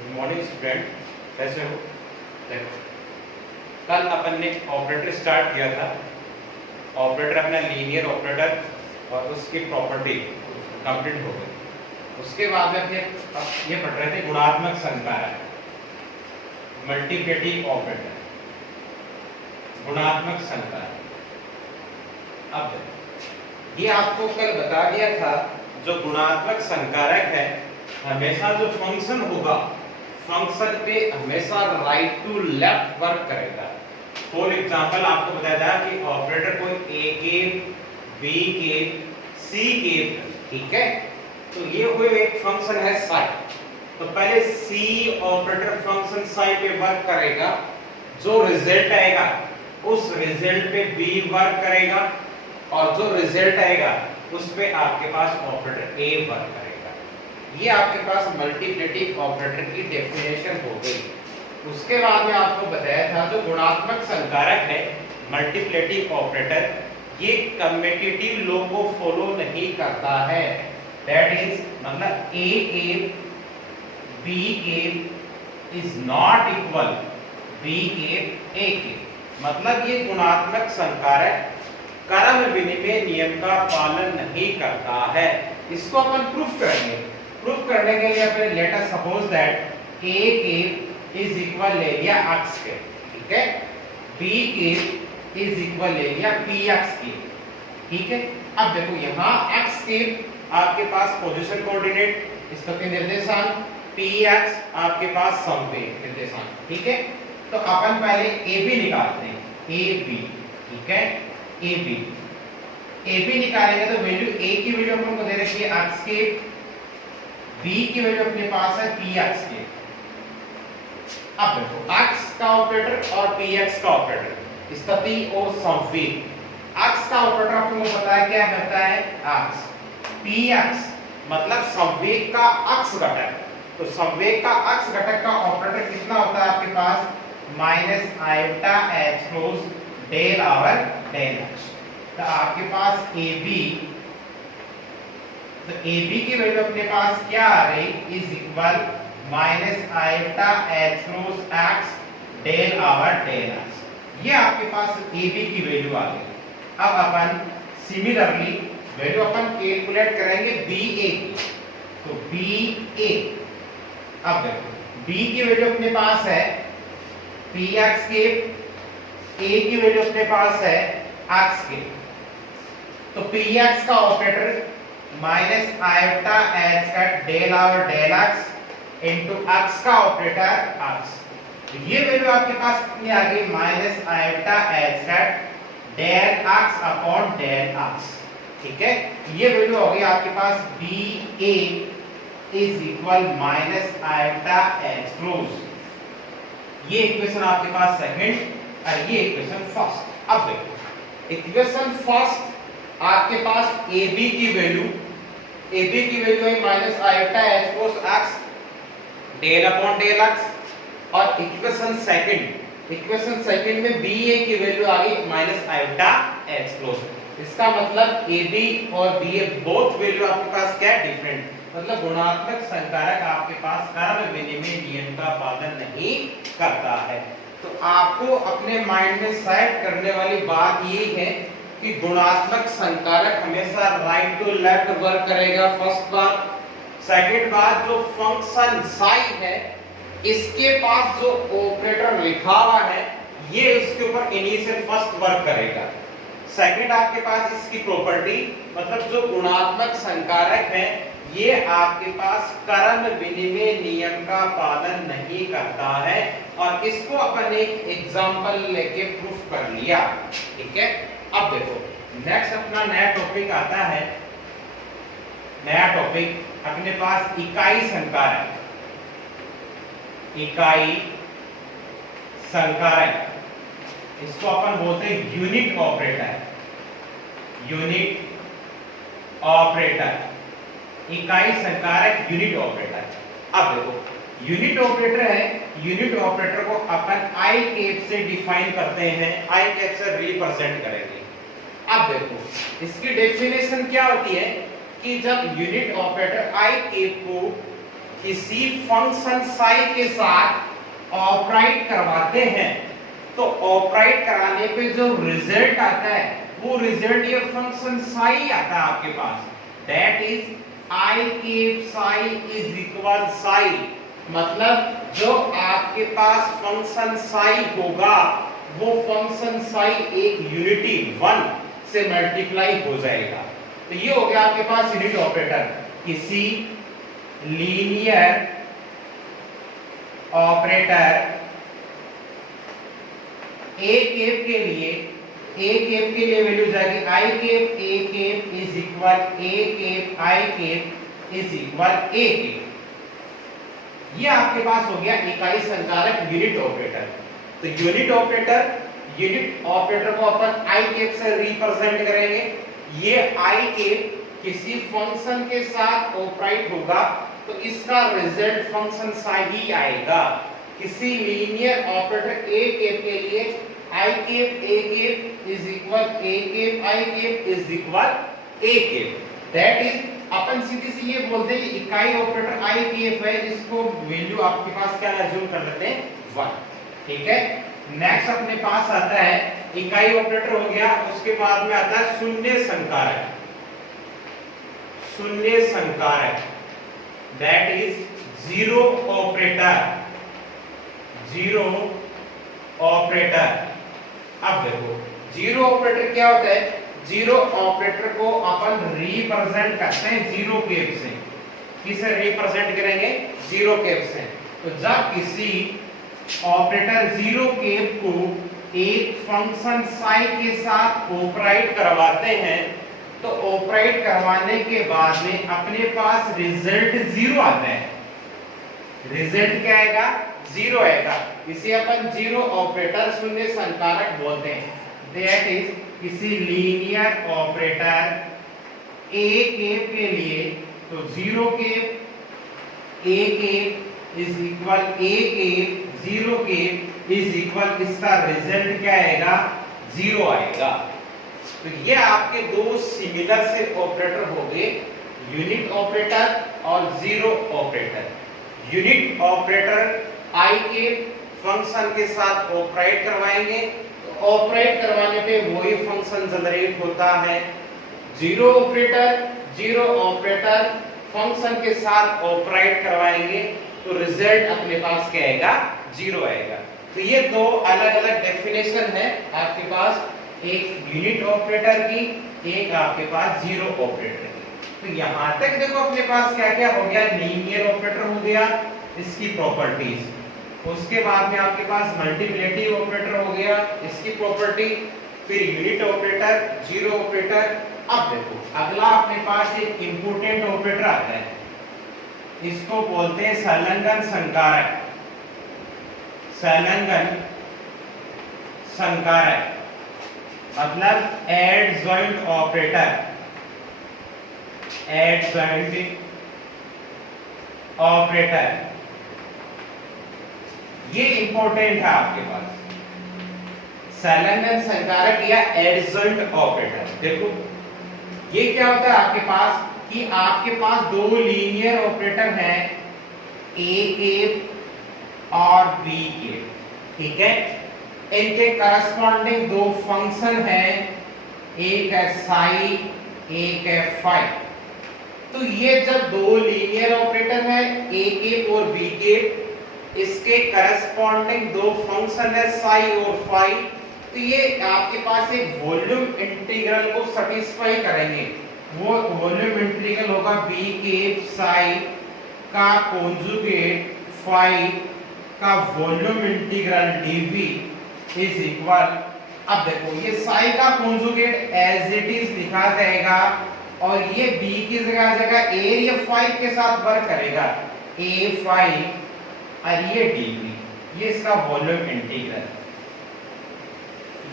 Good morning student, कैसे हो? देखो, कल अपन ने ऑपरेटर स्टार्ट किया था। ऑपरेटर अपना लीनियर ऑपरेटर और उसकी प्रॉपर्टी कंप्लीट हो गई। उसके बाद में फिर अब ये पढ़ रहे थे गुणात्मक संकारक, मल्टीप्लिकेटिव ऑपरेटर, गुणात्मक संकारक। अब ये आपको कल बता दिया था, जो गुणात्मक संकारक है हमेशा जो फंक्शन होगा, फंक्शन पे हमेशा राइट टू लेफ्ट वर्क करेगा। फॉर एग्जांपल आपको बताया था कि ऑपरेटर कोई ए के, बी के, सी के, ठीक है, तो ये कोई एक फंक्शन है साई, तो पहले सी ऑपरेटर फंक्शन साई पे वर्क करेगा, जो रिजल्ट आएगा उस रिजल्ट पे बी वर्क करेगा, और जो रिजल्ट आएगा उस पे आपके पास ऑपरेटर ए वर्क करेगा। ये आपके पास मल्टीप्लिकेटिव ऑपरेटर की डेफिनेशन हो गई। उसके बाद में आपको बताया था जो गुणात्मक संकारक है मल्टीप्लिकेटिव ऑपरेटर, ये कम्यूटेटिव लॉ को फॉलो नहीं करता है। दैट इज मतलब ए के बी के इज नॉट इक्वल बी के ए के, मतलब ये गुणात्मक संकारक क्रम विनिमय नियम का पालन नहीं करता है। इसको अपन प्रूफ करेंगे। प्रूफ करने के लिए अपने लेट अस सपोज दैट ए के इज इक्वल ले लिया x के, ठीक है, b के इज इक्वल ले लिया px के, ठीक है। अब देखो यहाँ x के आपके पास पोजीशन कोऑर्डिनेट, स्थिति निर्देशांक, px आपके पास संवेग निर्देशांक, ठीक है। तो अपन पहले ab निकालते हैं, ab, ठीक है, ab निकालेंगे तो वैल्यू a की वैल्यू अपन को दे रखी है x के, b की वैल्यू अपने पास है px के। अब देखो x का ऑपरेटर और px का ऑपरेटर, स्थिति और संवेग। x का ऑपरेटर आपको पता है क्या करता है, x, px मतलब संवेग का अक्ष घटक, तो संवेग का अक्ष घटक का ऑपरेटर कितना होता है आपके पास, minus iota h close del over del x। तो आपके पास AB, तो AB की वैल्यू अपने पास क्या आ रही, is equal minus iota h close x del over del x। ये आपके पास AB की वैल्यू आ गई। अब अपन सिमिलरली वैल्यू अपन कैलकुलेट करेंगे BA की, तो BA, अब देखो B की वैल्यू अपने पास है px के, A की वैल्यू अपने पास है x के, तो px का ऑपरेटर माइनस आयोटा h का del over del x into x का ऑपरेटर x। तो ये वैल्यू आपके पास कितनी आ गई, माइनस आयोटा h का del x upon del x, ठीक है। ये वैल्यू हो गई आपके पास BA is equal minus iota h close. ये इक्वेशन आपके पास सेकंड और ये इक्वेशन फर्स्ट। अब देखो इक्वेशन फर्स्ट आपके पास AB की वैल्यू है minus iota h cos x del upon del x, और इक्वेशन सेकंड में BA की वैल्यू आ गई माइनस आयोटा h क्लोज। इसका मतलब AB और BA बोथ वैल्यू आपके पास क्या है, डिफरेंट, मतलब गुणात्मक संकारक आपके पास क्रम विनिमय नियम का पालन नहीं करता है। तो आपको अपने माइंड में सेट करने वाली बात ये है कि गुणात्मक संकारक हमेशा राइट टू लेफ्ट वर्क करेगा, फर्स्ट बात। सेकंड बात, जो फंक्शन साई है इसके पास जो ऑपरेटर लिखा हुआ है ये उसके ऊपर इनिशियल फर्स्ट वर्क करेगा। सेकंड आपके पास इसकी प्रॉपर्टी, मतलब जो गुणात्मक संकारक है ये आपके पास क्रम विनिमय नियम का पालन नहीं करता है, और इसको अपन एक एग्जांपल लेके प्रूफ कर लिया, ठीक है। अब देखो नेक्स्ट अपना नया टॉपिक आता है, नया टॉपिक अपने पास इकाई संकारक, इकाई संकारक, इसको अपन बोलते हैं यूनिट ऑपरेटर, यूनिट ऑपरेटर, इकाई संकारक यूनिट ऑपरेटर। अब देखो यूनिट ऑपरेटर है, यूनिट ऑपरेटर को अपन आई कैप से डिफाइन करते हैं, आई कैप से रिप्रेजेंट करेंगे। अब देखो इसकी डेफिनेशन क्या होती है कि जब यूनिट ऑपरेटर आई कैप को किसी फंक्शन साई के साथ ऑपरेट करवाते हैं तो ऑपरेट कराने पे जो रिजल्ट आता है वो रिजल्ट ये फंक्शन साई आता है आपके पास, that is I cap psi is equal psi. मतलब जो आपके पास फंक्शन साई होगा वो फंक्शन साई एक यूनिटी 1 से मल्टीप्लाई हो जाएगा। तो ये हो गया आपके पास यूनिट ऑपरेटर। किसी लीनियर ऑपरेटर ए केप के लिए वैल्यू जाएगी I cap A cap is equal A cap I cap is equal A cap. ये आपके पास हो गया इकाई संचारक यूनिट ऑपरेटर। तो यूनिट ऑपरेटर को अपन आई केप से रिप्रेजेंट करेंगे। ये आई केप किसी फंक्शन के साथ ऑपरेट होगा तो इसका रिजल्ट फंक्शन साई ही आएगा। किसी लीनियर ऑपरेटर ए केप के लिए I cap A cap is equal A cap I cap is equal A cap, that is अपन सीधी सी ये बोलते हैं इकाई ऑपरेटर आई केप है, इसको वैल्यू आपके पास क्या अज्यूम कर लेते हैं 1। ठीक है, नेक्स्ट अपने पास आता है इकाई ऑपरेटर हो गया, उसके बाद में आता है शून्य संकारक। शून्य संकारक that is zero operator. Zero operator. अब देखो जीरो ऑपरेटर क्या होता है, जीरो ऑपरेटर को अपन रिप्रेजेंट करते हैं जीरो केप से। किसे रिप्रेजेंट करेंगे? जीरो केप से। तो जब किसी ऑपरेटर जीरो केप को एक फंक्शन साई के साथ ऑपरेट करवाते हैं तो ऑपरेट करवाने के बाद में अपने पास रिजल्ट जीरो आता है। रिजल्ट क्या आएगा? जीरो आएगा। इसे अपन जीरो ऑपरेटर शून्य संकारक बोलते हैं। दैट इज किसी लीनियर ऑपरेटर ए केप के लिए तो zero cap A cap is equal A cap, zero cap is equal इसका रिजल्ट क्या आएगा? जीरो आएगा। तो ये आपके दो सिमिलर से ऑपरेटर हो गए, यूनिट ऑपरेटर और जीरो ऑपरेटर। यूनिट ऑपरेटर आई के फंक्शन के साथ ऑपरेट करवाएंगे तो ऑपरेट करवाने पे वही फंक्शन जनरेट होता है। जीरो ऑपरेटर फंक्शन के साथ ऑपरेट करवाएंगे तो रिजल्ट अपने पास क्या आएगा? जीरो आएगा। तो ये दो अलग अलग डेफिनेशन है आपके पास, एक यूनिट ऑपरेटर की, एक आपके पास जीरो ऑपरेटर की। तो यहां तक देखो अपने पास क्या क्या हो गया, लीनियर ऑपरेटर हो गया, इसकी प्रॉपर्टीज, उसके बाद में आपके पास मल्टीप्लिकेटिव ऑपरेटर हो गया, इसकी प्रॉपर्टी, फिर यूनिट ऑपरेटर, जीरो ऑपरेटर। अब देखो अगला अपने पास एक इंपोर्टेंट ऑपरेटर आता है, इसको बोलते हैं संलग्न संकारक। संलग्न संकारक मतलब एडजॉइंट ऑपरेटर। एडजॉइंट ऑपरेटर ये इंपॉर्टेंट है आपके पास, संलग्न संकारक या एडजॉइंट ऑपरेटर। देखो ये क्या होता है आपके पास कि आपके पास दो लीनियर ऑपरेटर हैं, ए केप और बी केप। ठीक है, इनके करस्पॉन्डिंग दो फंक्शन हैं, एक है साई, एक है फाई। तो ये जब दो लीनियर ऑपरेटर है ए केप और बी केप, इसके करस्पॉन्डिंग दो फंक्शन है साई और फाई, तो ये आपके पास एक वॉल्यूम इंटीग्रल को सैटिस्फाई करेंगे। वो वॉल्यूम इंटीग्रल होगा बी केप साई का कॉन्जुगेट फाई का volume integral dv is equal. अब देखो ये साई का कॉन्जुगेट एज इट इज लिखा जाएगा और ये बी की जगह ए फाई के साथ वर्क करेगा, ए फाई और ये डीवी, ये इसका वॉल्यूम इंटीग्रल।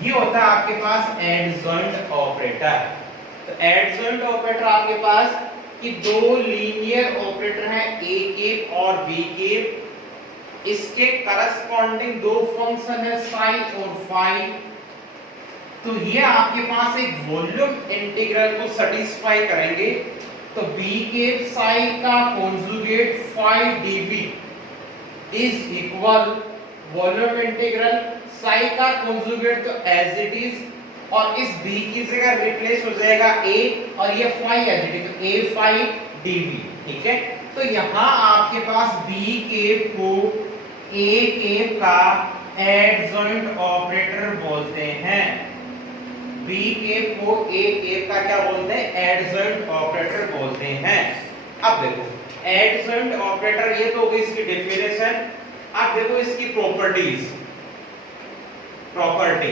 ये होता है आपके पास एडजॉइंट ऑपरेटर। तो एडजॉइंट ऑपरेटर आपके पास कि दो लीनियर ऑपरेटर हैं ए केप और बी केप, इसके करस्पॉन्डिंग दो फंक्शन है साई और फाई, तो ये आपके पास एक वॉल्यूम इंटीग्रल को सैटिस्फाई करेंगे। तो बी के साई का conjugate phi dv is equal volume integral psi का कॉन्जुगेट तो एज इट इज, और इस b की जगह रिप्लेस हो जाएगा a और ये फाई एज इट इज, तो a फाई dv। ठीक है, तो यहां आपके पास b केप को a केप का एडजॉइंट ऑपरेटर बोलते हैं। b केप को a केप का क्या बोलते हैं? एडजॉइंट ऑपरेटर बोलते हैं। अब देखो एडजॉइंट ऑपरेटर, ये तो हो गई इसकी डेफिनेशन। अब देखो इसकी प्रॉपर्टीज। प्रॉपर्टी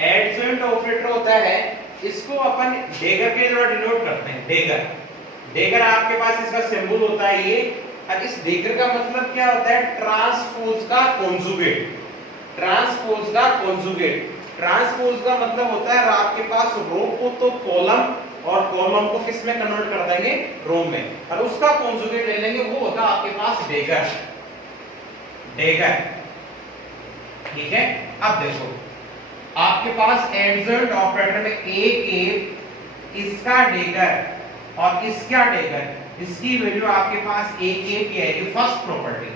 एडजॉइंट ऑपरेटर होता है, इसको अपन डेगर के द्वारा डिनोट करते हैं। डेगर, डेगर आपके पास इसका सिंबल होता है ये, और इस डेगर का मतलब क्या होता है? ट्रांसपोज का कॉन्जुगेट। ट्रांसपोज का कॉन्जुगेट, ट्रांसपोज का मतलब होता है आपके पास रो को तो कॉलम, और कॉलम को किस में कन्वर्ट कर देंगे? रो में, और उसका कॉन्जुगेट ले लेंगे, वो होता है आपके पास डेगर। डेगर, ठीक है। अब देखो आपके पास एडजॉइंट ऑपरेटर में a केप, इसका डेगर और इसका डेगर, इसकी वैल्यू आपके पास a केप की आएगी। फर्स्ट प्रॉपर्टी,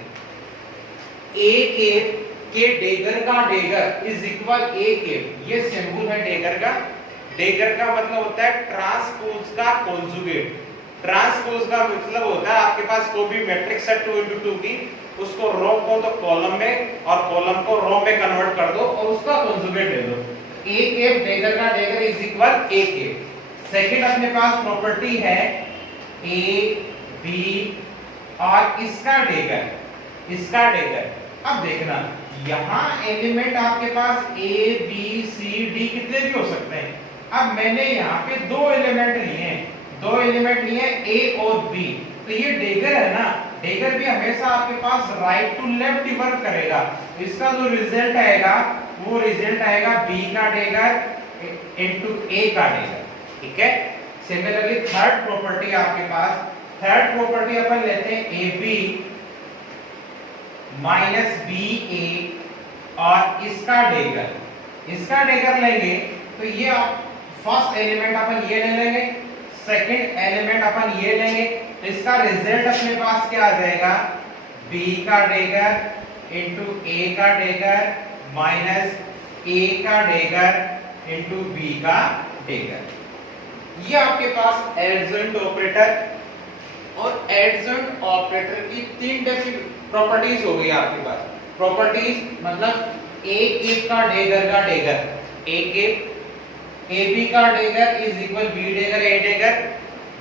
a केप के डेगर का dagger is equal a cap, ये सिंबल है डेगर का। डेगर का मतलब होता है ट्रांसपोज का कॉन्जुगेट। ट्रांसपोज का मतलब होता है आपके पास कोई भी मैट्रिक्स है 2x2 की, उसको रो को तो कॉलम में और कॉलम को रो में कन्वर्ट कर दो और उसका कॉन्जुगेट ले लो। a केप डेगर का dagger is equal a cap. Second अपने पास प्रॉपर्टी है a b और इसका डेगर, इसका डेगर। अब देखना यहां एलिमेंट आपके पास a b c d कितने भी हो सकते हैं। अब मैंने यहाँ पे दो एलिमेंट लिए हैं, दो एलिमेंट लिए a और b, तो ये डेगर है ना, डेगर भी हमेशा आपके पास राइट टू लेफ्ट ही वर्क करेगा। इसका जो रिजल्ट आएगा वो रिजल्ट आएगा b का डेगर इनटू a का डेगर। ठीक है, सिमिलरली थर्ड प्रॉपर्टी आपके पास, थर्ड प्रॉपर्टी अपन लेते हैं ab माइनस ba और इसका डेगर, इसका डेगर लेंगे तो ये आप फर्स्ट एलिमेंट अपन ये ले लेंगे, सेकंड एलिमेंट अपन ये लेंगे, तो इसका रिजल्ट अपने पास क्या आ जाएगा? b का डेगर इनटू a का डेगर माइनस a का डेगर इनटू b का डेगर। ये आपके पास एडजॉइंट ऑपरेटर, और एडजॉइंट ऑपरेटर की तीन डिफरेंट प्रॉपर्टीज हो गई आपके पास। प्रॉपर्टीज मतलब a केप का डेगर का डेगर, a केप ab का dagger is equal b dagger a डेगर।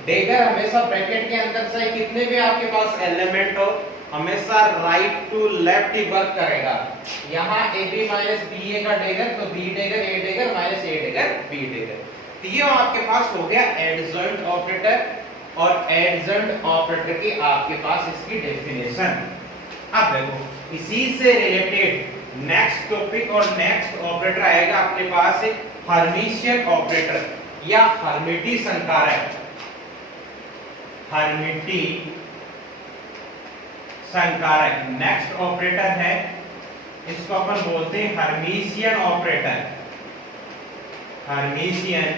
डेगर हमेशा ब्रैकेट के अंदर से कितने भी आपके पास एलिमेंट हो हमेशा राइट टू लेफ्ट ही वर्क करेगा। यहाँ ab माइनस ba का डेगर, तो b dagger a dagger minus a dagger b dagger. तो ये आपके पास हो गया एडजॉइंट ऑपरेटर, और एडजॉइंट ऑपरेटर की आपके पास इसकी डेफिनेशन। अब देखो इसी से रिलेटेड नेक्स्ट टॉपिक और नेक्स्ट ऑपरेटर आएगा अपने पास हर्मिशियन ऑपरेटर या हर्मिटी संकारक। हर्मिटी संकारक नेक्स्ट ऑपरेटर है, इसको अपन बोलते हैं हर्मिशियन ऑपरेटर। Hermitian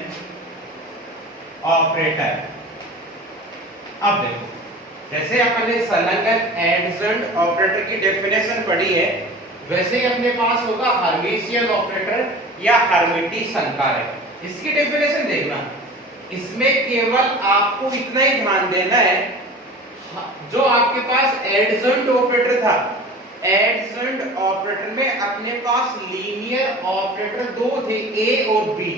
operator. अब देखो जैसे अपन ने संलग्न एडजॉइंट ऑपरेटर की डेफिनेशन पढ़ी है, वैसे ही अपने पास होगा हर्मिशियन ऑपरेटर या हर्मिटी संकारक। इसकी डेफिनेशन देखना, इसमें केवल आपको इतना ही ध्यान देना है, जो आपके पास एडजॉइंट ऑपरेटर था, एडजॉइंट ऑपरेटर में अपने पास लीनियर ऑपरेटर दो थे a और b।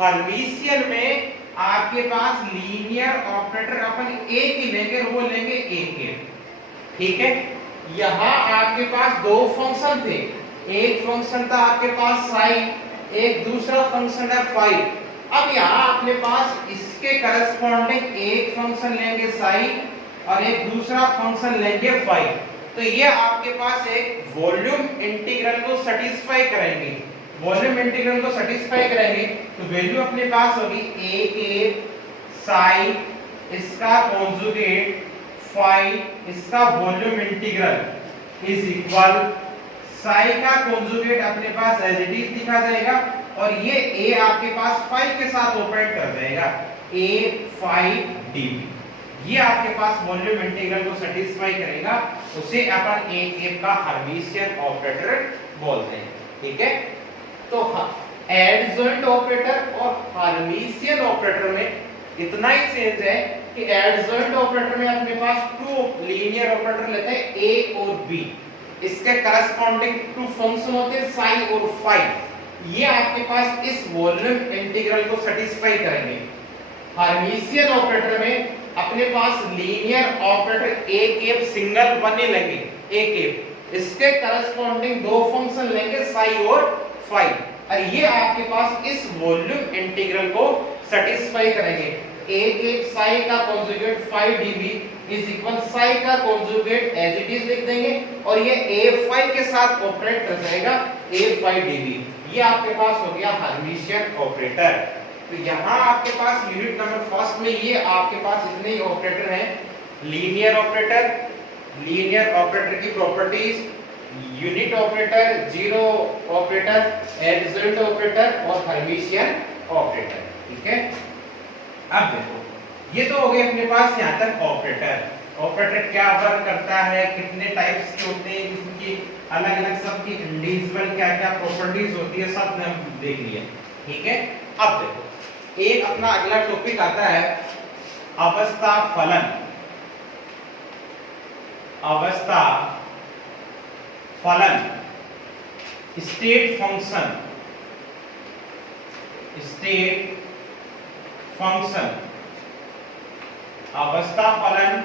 हर्मिशियन में आपके पास लीनियर ऑपरेटर अपन एक ही लेंगे, वो लेंगे a के। ठीक है, यहां आपके पास दो फंक्शन थे, एक फंक्शन था आपके पास साइन, एक दूसरा फंक्शन है फाई। अब यहाँ अपने पास इसके करस्पॉन्डिंग एक फंक्शन लेंगे साइन और एक दूसरा फंक्शन लेंगे फाई, तो ये आपके पास एक वॉल्यूम इंटीग्रल को सेटिस्फाई करेंगे। वॉल्यूम इंटीग्रल को सेटिस्फाई करेंगे तो वैल्यू अपने पास होगी a के साइन, इसका कॉन्जुगेट फाई, इसका volume integral is equal psi का कॉन्जुगेट अपने पास एज इट इज लिखा जाएगा, और ये a आपके पास फाई के साथ ऑपरेट कर जाएगा, a फाई dv। ये आपके पास वॉल्यूम इंटीग्रल को सेटिस्फाई करेगा, उसे अपन एक का हर्मिशियन ऑपरेटर बोलते हैं। ठीक है, तो एडजॉइंट ऑपरेटर और हर्मिशियन ऑपरेटर में इतना ही चेंज है कि एडजॉइंट ऑपरेटर में अपने पास टू लीनियर ऑपरेटर लेते हैं ए और बी, इसके करस्पॉन्डिंग टू फंक्शन होते हैं साई और फाई। ये आपके पास इस वॉल्यूम इंटीग्रल को सेटिस्फाई करेंगे। हर्मिशियन ऑपरेटर में अपने पास linear operator A cap single one ही लेंगे, ए केप, इसके करस्पॉन्डिंग दो फंक्शन लेंगे साई और फाई, और ये आपके पास इस वॉल्यूम इंटीग्रल को सेटिस्फाई करेंगे। ए केप साई का conjugate phi dv is equal psi का कॉन्जुगेट एज इट इज लिख देंगे, और ये ए फाई के साथ ऑपरेट कर जाएगा ए फाई डीवी। ये आपके पास हो गया हर्मिशियन ऑपरेटर। तो यहाँ आपके पास यूनिट नंबर फर्स्ट में ये आपके पास इतने ही ऑपरेटर हैं। लीनियर ऑपरेटर, लीनियर ऑपरेटर की properties, unit operator, zero operator, adjoint operator और हर्मिशियन ऑपरेटर। ठीक है, अब देखो ये तो हो गए अपने पास यहाँ तक ऑपरेटर। ऑपरेटर क्या वर्क करता है, कितने टाइप्स के होते हैं, इसकी अलग अलग सबकी इंडिविजुअल क्या क्या प्रॉपर्टीज होती है, सब ने हम देख लिया। ठीक है, अब देखो एक अपना अगला टॉपिक आता है अवस्था फलन। अवस्था फलन, स्टेट फंक्शन, स्टेट फंक्शन, अवस्था फलन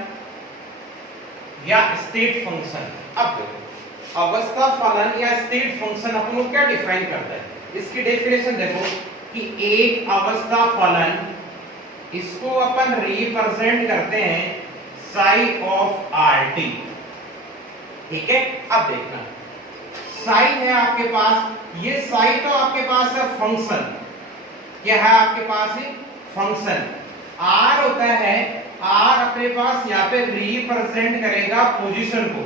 या स्टेट फंक्शन। अब देखो अवस्था फलन या स्टेट फंक्शन अपन को क्या डिफाइन करता है, इसकी डेफिनेशन देखो कि एक अवस्था फलन, इसको अपन रिप्रेजेंट करते हैं साई ऑफ आर टी। ठीक है, अब देखना साई है आपके पास, ये साई तो आपके पास है फंक्शन, क्या है आपके पास है फंक्शन। आर होता है, आर अपने पास यहाँ पे रिप्रेजेंट करेगा पोजीशन को,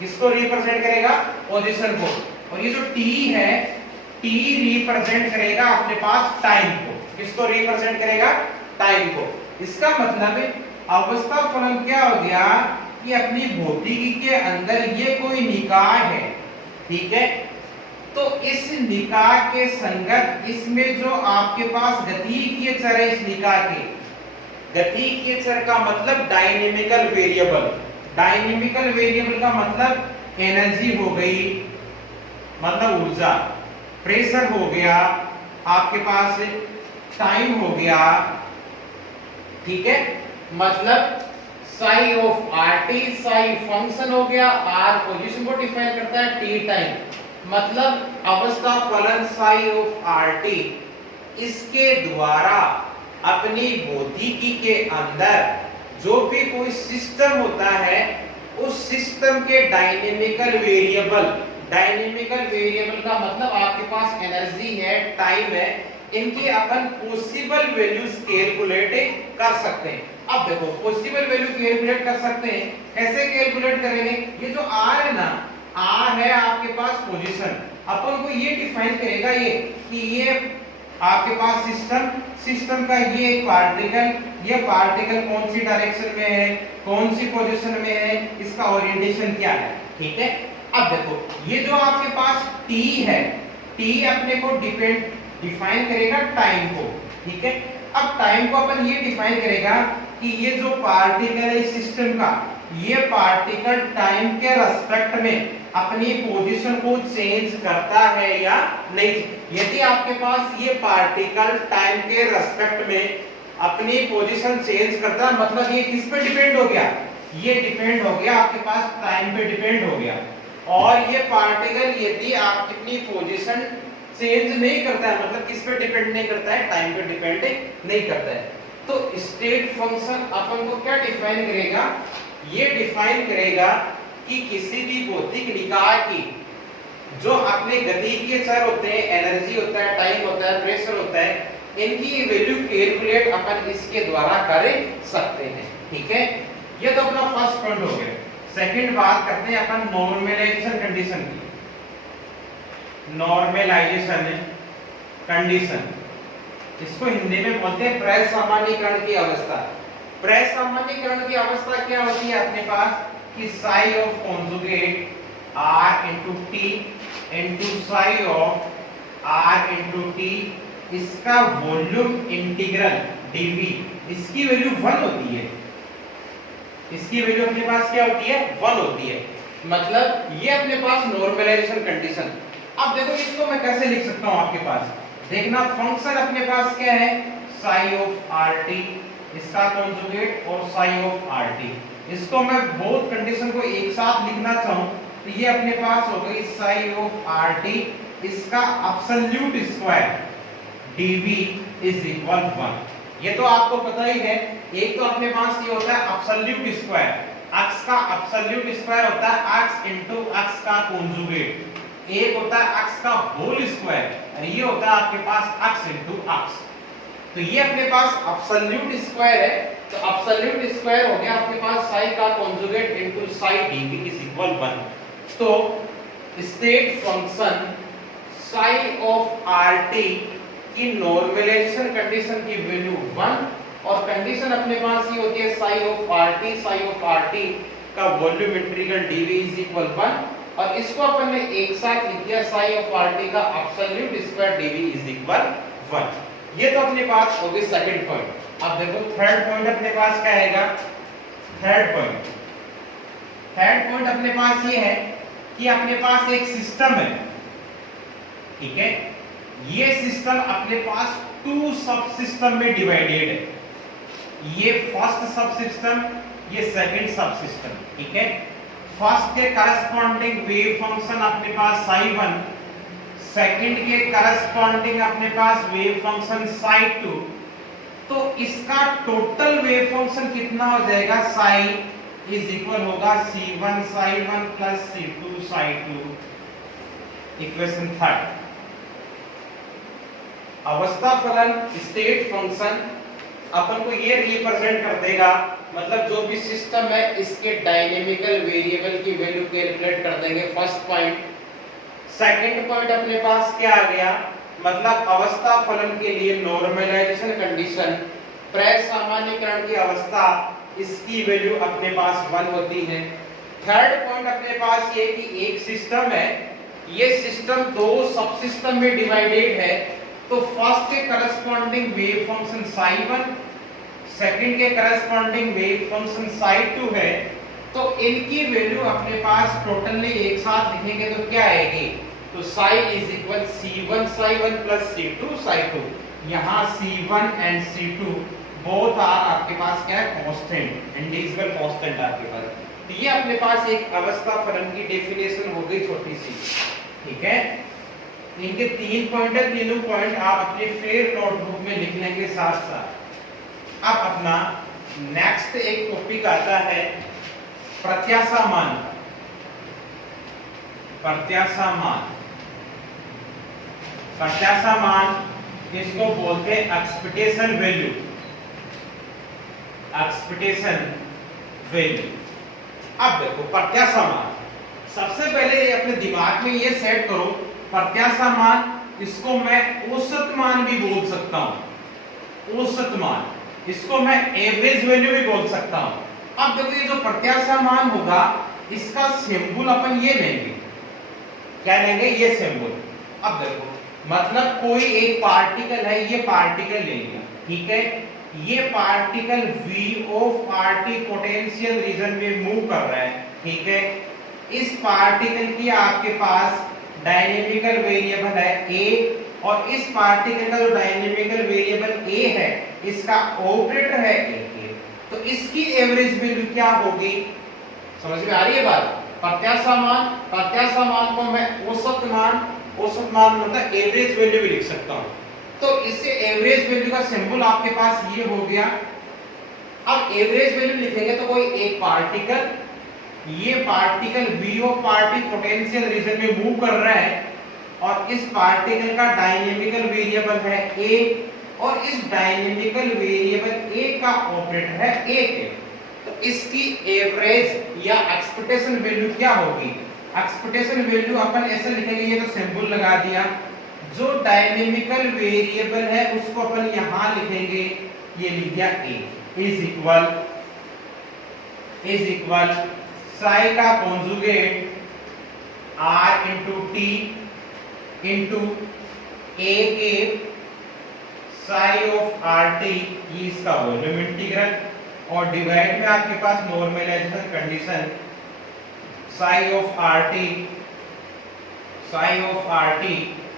किसको रिप्रेजेंट करेगा पोजीशन को, और ये जो टी है टी रिप्रेजेंट करेगा अपने पास टाइम को, किसको रिप्रेजेंट करेगा टाइम को। इसका मतलब है अवस्था फलन क्या हो गया कि अपनी भौतिकी के अंदर ये कोई निकाय है। ठीक है, तो इस निकाय के संगत इसमें जो आपके पास गतिकीय चर है, इस निकाय के गतिकीय चर का मतलब डायनेमिकल वेरिएबल, डायनेमिकल वेरिएबल का मतलब एनर्जी हो गई, मतलब ऊर्जा, प्रेशर हो गया, आपके पास टाइम हो गया। ठीक है, मतलब Sai of R T, Sai function हो गया, आर पोजीशन को डिफाइन करता है, टी टाइम, मतलब अवस्था फलन साई ऑफ आर टी, इसके द्वारा अपनी भौतिकी के अंदर जो भी कोई सिस्टम होता है उस सिस्टम के डायनेमिकल वेरिएबल, डायनेमिकल वेरिएबल का मतलब आपके पास एनर्जी है, टाइम है, इनके अपन पॉसिबल वैल्यूज कैलकुलेट कर सकते हैं। अब देखो पॉसिबल वैल्यू कैलकुलेट कर सकते हैं, कैसे कैलकुलेट करेंगे, ये जो आर है ना, आर है आपके पास पोजीशन, अपन को ये डिफाइन करेगा ये कि ये आपके पास सिस्टम, सिस्टम का ये एक पार्टिकल, ये पार्टिकल कौन सी डायरेक्शन में है, कौन सी पोजीशन में है, इसका ओरिएंटेशन क्या है। ठीक है, अब देखो ये जो आपके पास t है, t अपने को डिफाइन करेगा टाइम को। ठीक है, अब टाइम को अपन ये डिफाइन करेगा कि ये जो पार्टिकल है सिस्टम का, ये पार्टिकल टाइम के रेस्पेक्ट में अपनी पोजीशन को चेंज करता है या नहीं। यदि आपके पास ये पार्टिकल टाइम के रेस्पेक्ट में अपनी पोजीशन चेंज करता है, मतलब ये किस पे डिपेंड हो गया, ये डिपेंड हो गया आपके पास टाइम पे डिपेंड हो गया। और ये पार्टिकल यदि आप अपनी पोजीशन चेंज नहीं करता है, मतलब किस पे डिपेंड नहीं करता है, टाइम पे डिपेंड नहीं करता है, तो स्टेट फंक्शन अपन को क्या डिफाइन करेगा, ये डिफाइन करेगा कि किसी भी भौतिक निकाय की जो अपने गतिकीय चर होते हैं, एनर्जी होता है, टाइम होता है, प्रेशर होता है, इनकी वैल्यू कैलकुलेट अपन इसके द्वारा कर सकते हैं। ठीक है, ये तो अपना फर्स्ट पॉइंट हो गया। सेकंड बात करते हैं अपन नॉर्मलाइजेशन कंडीशन की। नॉर्मलाइजेशन कंडीशन, इसको हिंदी में बोलते हैं प्रसामान्यीकरण की अवस्था। प्रसामान्यीकरण की अवस्था क्या होती है अपने पास कि sigh of conjugate r into t into psi of r into t, इसका वॉल्यूम इंटीग्रल dv, इसकी वैल्यू 1 होती है। इसकी वैल्यू अपने पास क्या होती है 1 होती है। मतलब ये अपने पास नॉर्मलाइजेशन कंडीशन। अब देखो इसको मैं कैसे लिख सकता हूं आपके पास, देखना फंक्शन अपने पास क्या है psi of rt, इसका कॉन्जुगेट और psi of rt। इसको मैं बोथ कंडीशन को एक साथ लिखना चाहूं तो ये अपने पास हो गई psi of rt, इसका absolute square dv is equal 1। ये तो आपको पता ही है। एक तो अपने पास ये होता है एब्सोल्यूट स्क्वायर, x का एब्सोल्यूट स्क्वायर होता है x into x का कॉन्जुगेट, एक होता है x का होल स्क्वायर और ये होता है आपके पास x into x। तो ये अपने पास एब्सोल्यूट स्क्वायर है, तो एब्सोल्यूट स्क्वायर हो गया आपके पास psi का conjugate into psi dv is equal 1। तो state function psi of rt की नॉर्मलाइजेशन कंडीशन की वैल्यू 1 और कंडीशन अपने पास ये होती है psi of rt का volume integral dv is equal 1 और इसको अपन ने एक साथ लिख दिया psi of rt का absolute square dv is equal 1। ये तो अपने पास हो गई सेकंड पॉइंट। अब देखो थर्ड पॉइंट अपने पास क्या आएगा। थर्ड पॉइंट अपने पास ये है कि अपने पास एक सिस्टम है, ठीक है। ये सिस्टम अपने पास 2 सब सिस्टम में डिवाइडेड है। ये फर्स्ट सब सिस्टम, ये सेकंड सब सिस्टम, ठीक है। फर्स्ट के करस्पॉन्डिंग वेव फंक्शन अपने पास psi1, सेकंड के करस्पॉन्डिंग अपने पास वेव फंक्शन psi2। तो इसका टोटल वेव फंक्शन कितना हो जाएगा psi इज इक्वल होगा c1 psi1 plus c2 psi2। Equation third, अवस्था फलन स्टेट फंक्शन अपन को ये रिप्रेजेंट कर देगा, मतलब जो भी सिस्टम है इसके डायनेमिकल वेरिएबल की वैल्यू कैलकुलेट कर देंगे। First point. सेकंड पॉइंट अपने पास क्या आ गया, मतलब अवस्था फलन के लिए नॉर्मलाइजेशन कंडीशन, प्रसामान्यीकरण की अवस्था, इसकी वैल्यू अपने पास 1 होती है। थर्ड पॉइंट अपने पास ये कि एक सिस्टम है, ये सिस्टम 2 सब सिस्टम में डिवाइडेड है। तो फर्स्ट के corresponding wave function psi1, second के करस्पॉन्डिंग वेव फंक्शन psi2 है। तो इनकी वैल्यू अपने पास टोटली एक साथ लिखेंगे तो क्या आएगी, तो psi is equal c1 psi1 plus c2 psi2। यहाँ c1 and c2 both are आपके पास क्या है कांस्टेंट, इंडिविजुअल कांस्टेंट आपके पास। तो ये अपने पास एक अवस्था फलन की डेफिनेशन हो गई छोटी सी, ठीक है। इनके 3 पॉइंट है, तीनों पॉइंट आप अपने फिर नोटबुक में लिख लेंगे साथ साथ। अब अपना नेक्स्ट एक टॉपिक आता है प्रत्याशा मान। प्रत्याशा मान इसको बोलते हैं एक्सपेक्टेशन वैल्यू। अब देखो प्रत्याशा मान, सबसे पहले अपने दिमाग में ये सेट करो, प्रत्याशा मान इसको मैं औसत मान भी बोल सकता हूं, औसत मान, इसको मैं एवरेज वैल्यू भी बोल सकता हूं। अब देखो ये जो प्रत्याशा मान होगा इसका सिंबल अपन ये लेंगे, क्या लेंगे, ये सिंबल। अब देखो मतलब कोई एक पार्टिकल है, ये पार्टिकल ले लिया, ठीक है। ये particle v of rt potential region में मूव कर रहा है, ठीक है। इस पार्टिकल की आपके पास डायनेमिकल वेरिएबल है a और इस पार्टिकल का जो डायनेमिकल वेरिएबल a है इसका ऑपरेटर है a। तो इसकी एवरेज वैल्यू क्या होगी, समझ में आ रही है बात। प्रत्याशा मान को मैं औसत मान मतलब एवरेज वैल्यू भी लिख सकता हूं। तो इससे एवरेज वैल्यू का सिंबल आपके पास ये हो गया। अब एवरेज वैल्यू लिखेंगे तो कोई एक पार्टिकल, ये particle v of rt potential region में मूव कर रहा है और इस पार्टिकल का डायनेमिकल वेरिएबल है a और इस डायनेमिकल वेरिएबल a का ऑपरेटर है a के। तो इसकी एवरेज या एक्सपेक्टेशन वैल्यू क्या होगी, एक्सपेक्टेशन वैल्यू अपन ऐसे लिखेंगे, ये तो सिंबल लगा दिया, जो डायनेमिकल वेरिएबल है उसको अपन यहां लिखेंगे, ये लिख दिया a। इज इक्वल साई का conjugate r into T into A के साई ऑफ आर टी, ये इसका वॉल्यूम इंटीग्रल, और डिवाइड में आपके पास normalization condition psi of R T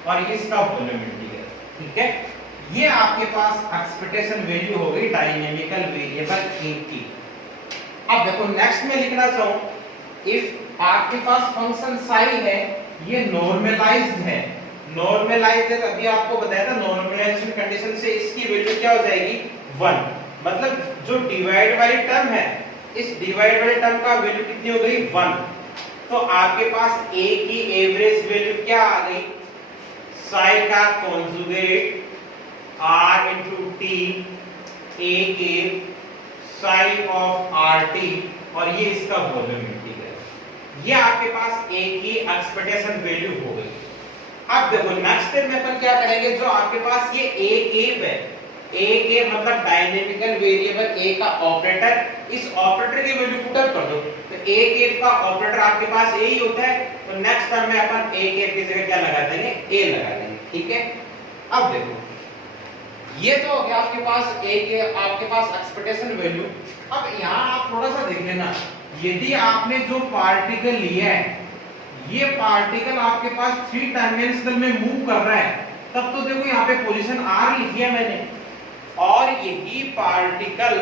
और ये इसका वॉल्यूम इंटीग्रल। ठीक है, ये आपके पास एक्सपेक्टेशन वैल्यू हो गई डायनेमिकल वेरिएबल ए की। अब देखो नेक्स्ट में लिखना चाहूं, इफ आपके पास फंक्शन साई है, ये नॉर्मलाइज्ड है, अभी आपको बताया था नॉर्मलाइजेशन कंडीशन से इसकी वैल्यू क्या हो जाएगी 1, मतलब जो डिवाइड वाली टर्म है, इस डिवाइड वाली टर्म का वैल्यू कितनी हो गई 1, तो आपके पास a की एवरेज वैल्यू क्या आ गई, साई का conjugate r into T a के साई ऑफ आर टी, और ये इसका वॉल्यूम इंटीग्रल। ये आपके पास a की एक्सपेक्टेशन वैल्यू हो गई। अब देखो नेक्स्ट स्टेप में अपन क्या करेंगे, जो आपके पास ये a केप है, a के मतलब डायनेमिकल वेरिएबल a का ऑपरेटर, इस ऑपरेटर की वैल्यू पुट अप कर दो, तो a केप का ऑपरेटर आपके पास a ही होता है, तो नेक्स्ट टर्म में अपन a केप की जगह क्या लगा देंगे, a लगा देंगे। ठीक है, अब देखो ये तो हो गया आपके पास a के आपके पास एक्सपेक्टेशन वैल्यू। अब यहाँ आप थोड़ा सा देख लेना, यदि आपने जो पार्टिकल लिया है, ये पार्टिकल आपके पास 3 डायमेंशनल में मूव कर रहा है, तब तो देखो यहाँ पे पोजीशन r लिखी है मैंने, और यही पार्टिकल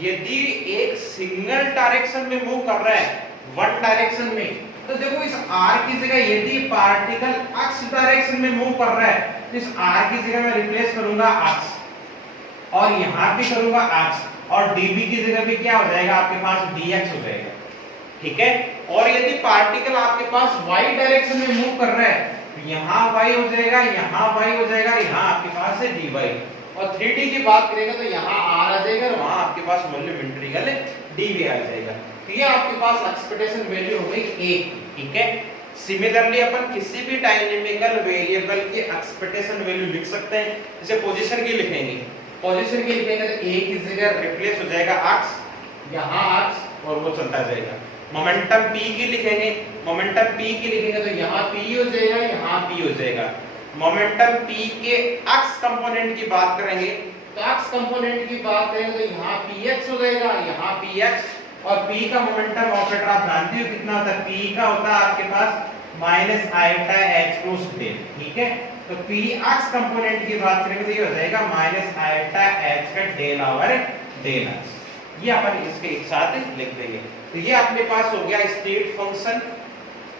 यदि एक सिंगल डायरेक्शन में मूव कर रहा है, वन डायरेक्शन में, तो देखो इस r की जगह यदि पार्टिकल x डायरेक्शन में मूव कर रहा है, तो इस r की जगह मैं रिप्लेस करूंगा x, और यहाँ भी करूंगा x, और dv की जगह भी क्या हो जाएगा आपके पास dx हो जाएगा। ठीक है, और यदि पार्टिकल आपके पास y डायरेक्शन में मूव कर रहा है, तो यहाँ y हो जाएगा, यहाँ y हो जाएगा, यहाँ आपके पास है dy, और 3D की बात करेंगे तो यहाँ r आ जाएगा, और वहां आपके पास वॉल्यूम इंटीग्रल dv आ जाएगा। तो ये आपके पास एक्सपेक्टेशन वैल्यू हो गई a। ठीक है, सिमिलरली अपन किसी भी डायनेमिकल वेरिएबल की एक्सपेक्टेशन वैल्यू लिख सकते हैं, जैसे पोजीशन की लिखेंगे, तो a की जगह रिप्लेस हो जाएगा x, यहाँ x, और वो चलता जाएगा। मोमेंटम p की लिखेंगे, तो यहाँ p हो जाएगा, यहाँ p हो जाएगा। मोमेंटम p के x कंपोनेंट की बात करेंगे, तो x कंपोनेंट की बात करेंगे तो यहाँ px हो जाएगा, यहाँ px, और p का मोमेंटम ऑपरेटर आप जानते हो कितना होता है, p का होता है आपके पास minus iota h cross del. ठीक है, तो px कंपोनेंट की बात करेंगे तो ये हो जाएगा माइनस आयोटा h का डेल ओवर डेल x, ये अपन इसके एक साथ लिख देंगे। तो ये अपने पास हो गया स्टेट फंक्शन,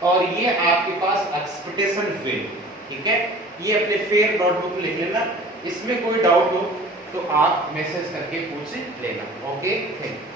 और ये आपके पास एक्सपेक्टेशन वैल्यू। ठीक है, ये अपने फेयर नोटबुक लिख लेना, इसमें कोई डाउट हो तो आप मैसेज करके पूछ लेना। Okay, thank you.